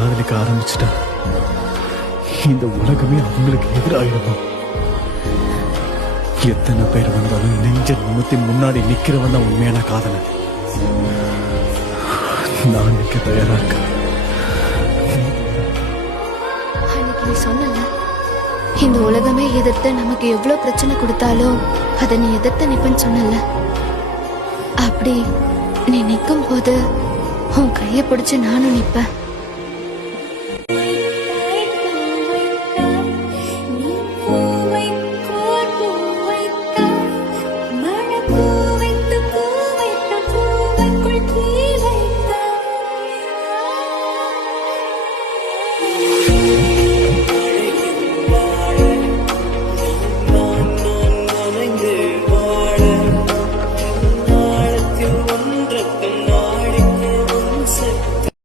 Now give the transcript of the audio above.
காதலிக்க ஆரம்பிச்சுட்டா இந்த உலகமே அவங்களுக்கு எதிராயிடுமோ? எத்தனை பேர் வந்தாலும் நெஞ்ச நிமித்தி முன்னாடி நிக்கிறவன் தான் உண்மையான காதலன். நான் நிக்க தயாரா இருக்கேன். அன்னைக்கு நீ சொன்னல, இந்த உலகமே எதிர்த்து நமக்கு எவ்வளவு பிரச்சனை கொடுத்தாலும் அதை நீ எதிர்த்து நிப்பன்னு சொன்னல. அப்படி நீ நிக்கும் போது உன் கைய பிடிச்சு நானும் நிப்பேன்.